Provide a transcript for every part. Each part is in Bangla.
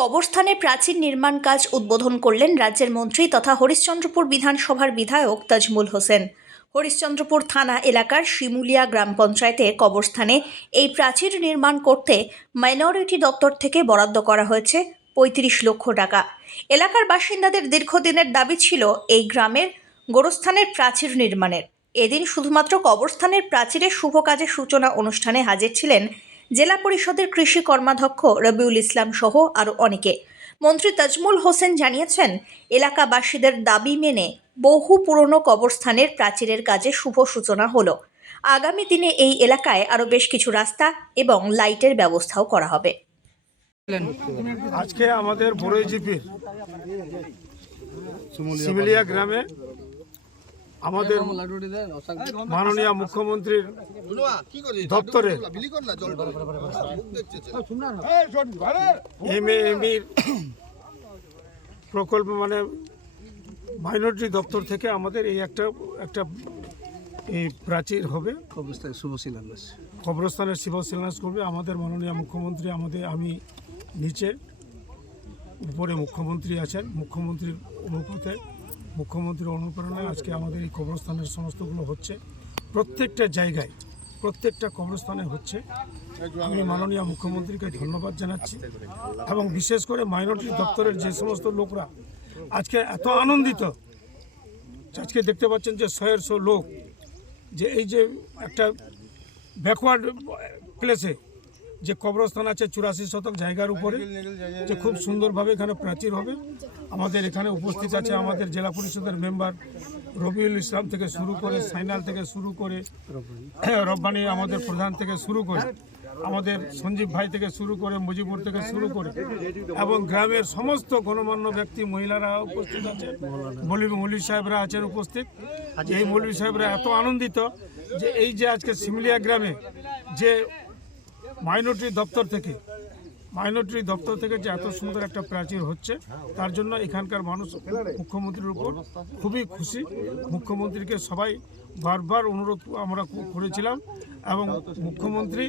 কবরস্থানে প্রাচীর নির্মাণ কাজ উদ্বোধন করলেন রাজ্যের মন্ত্রী তথা হরিশ্চন্দ্রপুর বিধানসভার বিধায়ক তাজমুল হোসেন। হরিশ্চন্দ্রপুর থানা এলাকার শিমুলিয়া গ্রাম পঞ্চায়েতে কবরস্থানে এই প্রাচীর নির্মাণ করতে মাইনরিটি দপ্তর থেকে বরাদ্দ করা হয়েছে ৩৫ লক্ষ টাকা। এলাকার বাসিন্দাদের দীর্ঘদিনের দাবি ছিল এই গ্রামের গোরস্থানের প্রাচীর নির্মাণের। এদিন শুধুমাত্র কবরস্থানের প্রাচীরের শুভ কাজের সূচনা অনুষ্ঠানে হাজির ছিলেন জেলা পরিষদের কৃষি কর্মাধ্যক্ষ রবিউল ইসলাম সহ আরও অনেকে। মন্ত্রী তাজমুল হোসেন জানিয়েছেন, এলাকাবাসীদের দাবি মেনে বহু পুরনো কবরস্থানের প্রাচীরের কাজে শুভ সূচনা হলো। আগামী দিনে এই এলাকায় আরও বেশ কিছু রাস্তা এবং লাইটের ব্যবস্থাও করা হবে। আজকে আমাদের বড়ইজিপির শিমুলিয়া গ্রামে আমাদের মাননীয় মুখ্যমন্ত্রীর দপ্তরে এমএএমইর প্রকল্প মানে মাইনরিটি দপ্তর থেকে আমাদের এই একটা এই প্রাচীর হবে, কবরস্থানের শুভ শিলান্যাস করবে আমাদের মাননীয় মুখ্যমন্ত্রী। আমি নিচে, উপরে মুখ্যমন্ত্রী আছেন। মুখ্যমন্ত্রীর অনুপাতে, মুখ্যমন্ত্রীর অনুপ্রেরণায় আজকে আমাদের এই কবরস্থানের সমস্তগুলো হচ্ছে। প্রত্যেকটা জায়গায়, প্রত্যেকটা কবরস্থানে হচ্ছে। আমি মাননীয় মুখ্যমন্ত্রীকে ধন্যবাদ জানাচ্ছি এবং বিশেষ করে মাইনরিটি দপ্তরের যে সমস্ত লোকরা আজকে এত আনন্দিত। আজকে দেখতে পাচ্ছেন যে 100 লোক, যে এই যে একটা ব্যাকওয়ার্ড প্লেসে যে কবরস্থান আছে 84 শতক জায়গার উপরে, যে খুব সুন্দরভাবে এখানে প্রাচীর হবে। আমাদের এখানে উপস্থিত আছে আমাদের জেলা পরিষদের মেম্বার রবিউল ইসলাম থেকে শুরু করে, সাইনাল থেকে শুরু করে, রব্বানি আমাদের প্রধান থেকে শুরু করে, আমাদের সঞ্জীব ভাই থেকে শুরু করে, মুজিবুর থেকে শুরু করে, এবং গ্রামের সমস্ত গণমান্য ব্যক্তি, মহিলারা উপস্থিত আছেন, মৌলভী সাহেবরা আছেন উপস্থিত। এই মৌলভী সাহেবরা এত আনন্দিত যে এই যে আজকে শিমুলিয়া গ্রামে যে মাইনরিটি দপ্তর থেকে যে এত সুন্দর একটা প্রাচীর হচ্ছে, তার জন্য এখানকার মানুষ মুখ্যমন্ত্রীর উপর খুবই খুশি। মুখ্যমন্ত্রীকে সবাই বারবার অনুরোধ আমরা করেছিলাম এবং মুখ্যমন্ত্রী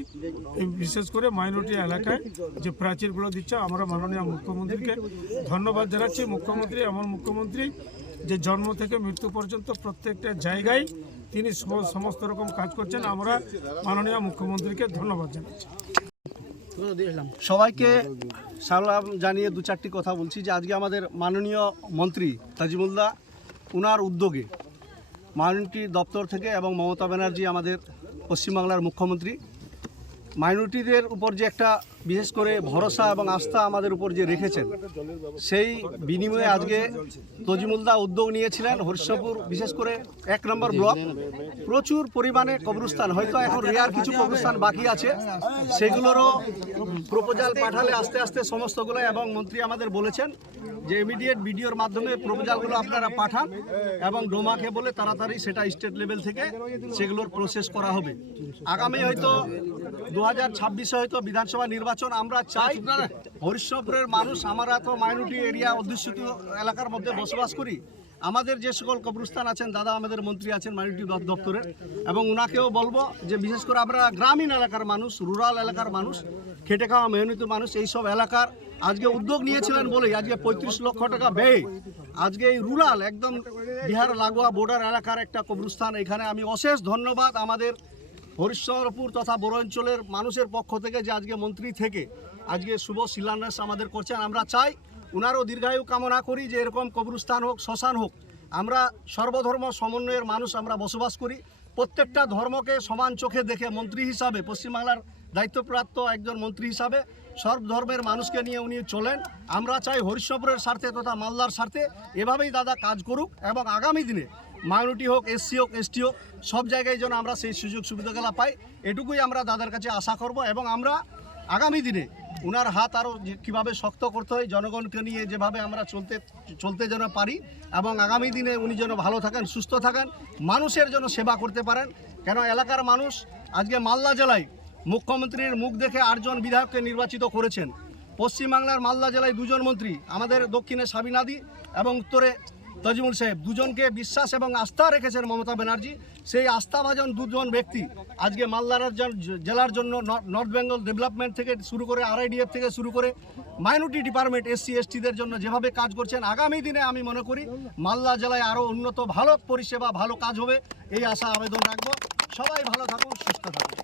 বিশেষ করে মাইনরিটি এলাকায় যে প্রাচীরগুলো দিচ্ছে, আমরা মাননীয় মুখ্যমন্ত্রীকে ধন্যবাদ জানাচ্ছি। মুখ্যমন্ত্রী যে জন্ম থেকে মৃত্যু পর্যন্ত প্রত্যেকটা জায়গায় তিনি সমস্ত রকম কাজ করছেন। আমরা মাননীয় মুখ্যমন্ত্রীকে ধন্যবাদ জানাচ্ছি। সবাইকে সালাম জানিয়ে 2-4টি কথা বলছি যে আজকে আমাদের মাননীয় মন্ত্রী তাজিমুল্লাহ, উনার উদ্যোগে মাইনরিটি দপ্তর থেকে এবং মমতা ব্যানার্জি আমাদের পশ্চিমবাংলার মুখ্যমন্ত্রী মাইনরিটিদের উপর যে একটা বিশেষ করে ভরসা এবং আস্থা আমাদের উপর যে রেখেছেন, সেই বিনিময়ে আজকে তাজিমুল্লাহ উদ্যোগ নিয়েছিলেন। হরিশ্চন্দ্রপুর বিশেষ করে 1 নম্বর ব্লক প্রচুর পরিমাণে কবরস্থান, হয়তো এখন রেয়ার কিছু কবরস্থান বাকি আছে, সেগুলোরও প্রপোজাল পাঠালে আস্তে আস্তে সমস্তগুলো, এবং মন্ত্রী আমাদের বলেছেন যে ইমিডিয়েট ভিডিওর মাধ্যমে প্রপোজালগুলো আপনারা পাঠান এবং ডোমাকে বলে তাড়াতাড়ি সেটা স্টেট লেভেল থেকে সেগুলোর প্রসেস করা হবে। আগামী হয়তো 2026 হয়তো বিধানসভা নির্বাচন। আমরা চাই হরিশ্চন্দ্রপুরের মানুষ, আমরা তো মাইনরিটি এরিয়া অধ্যুষিত এলাকার মধ্যে বসবাস করি, আমাদের যে সকল কবরস্থান আছেন, দাদা আমাদের মন্ত্রী আছেন মাইনরিটি দপ্তরের, এবং ওনাকেও বলবো যে বিশেষ করে আমরা গ্রামীণ এলাকার মানুষ, রুরাল এলাকার মানুষ, খেটে খাওয়া মেহনতি মানুষ, এইসব এলাকার আজকে উদ্যোগ নিয়েছিলেন বলেই আজকে 35 লক্ষ টাকা ব্যয়ে আজকে এই রুরাল একদম বিহার লাগোয়া বর্ডার এলাকার একটা কবরস্থান। এখানে আমি অশেষ ধন্যবাদ আমাদের হরিশ্চন্দ্রপুর তথা বড় অঞ্চলের মানুষের পক্ষ থেকে যে আজকে মন্ত্রী থেকে আজকে শুভ শিলান্যাস আমাদের করছেন। আমরা চাই উনারও দীর্ঘায়ু কামনা করি, যে এরকম কবরস্থান হোক, শ্মশান হোক। আমরা সর্বধর্ম সমন্বয়ের মানুষ, আমরা বসবাস করি। প্রত্যেকটা ধর্মকে সমান চোখে দেখে মন্ত্রী হিসাবে, পশ্চিমবাংলার দায়িত্বপ্রাপ্ত একজন মন্ত্রী হিসাবে সব ধর্মের মানুষকে নিয়ে উনি চলেন। আমরা চাই হরিশ্চন্দ্রপুরের স্বার্থে তথা মালদার স্বার্থে এভাবেই দাদা কাজ করুক, এবং আগামী দিনে মাইনরিটি হোক, এসসি হোক, এসটি হোক, সব জায়গায় যেন আমরা সেই সুযোগ সুবিধাগুলো পাই, এটুকুই আমরা দাদার কাছে আশা করব। এবং আমরা আগামী দিনে উনার হাত আরও কীভাবে শক্ত করতে হয়, জনগণকে নিয়ে যেভাবে আমরা চলতে যেন পারি, এবং আগামী দিনে উনি যেন ভালো থাকেন, সুস্থ থাকেন, মানুষের জন্য সেবা করতে পারেন। কেন এলাকার মানুষ আজকে মালদা জেলায় মুখ্যমন্ত্রীর মুখ দেখে 8 জন বিধায়ককে নির্বাচিত করেছেন। পশ্চিমবাংলার মালদা জেলায় 2 জন মন্ত্রী, আমাদের দক্ষিণে সাবিনাদি এবং উত্তরে তাজিমুল সাহেব, দুজনকে বিশ্বাস এবং আস্থা রেখেছেন মমতা ব্যানার্জি। সেই আস্থাভাজন দুজন ব্যক্তি আজকে মালদার জেলার জন্য নর্থ বেঙ্গল ডেভেলপমেন্ট থেকে শুরু করে RIDF থেকে শুরু করে মাইনরিটি ডিপার্টমেন্ট SC/STদের জন্য যেভাবে কাজ করছেন, আগামী দিনে আমি মনে করি মালদা জেলায় আরও উন্নত ভালো পরিষেবা ভালো কাজ হবে, এই আশা আবেদন রাখবো। সবাই ভালো থাকুন, সুস্থ থাকুন।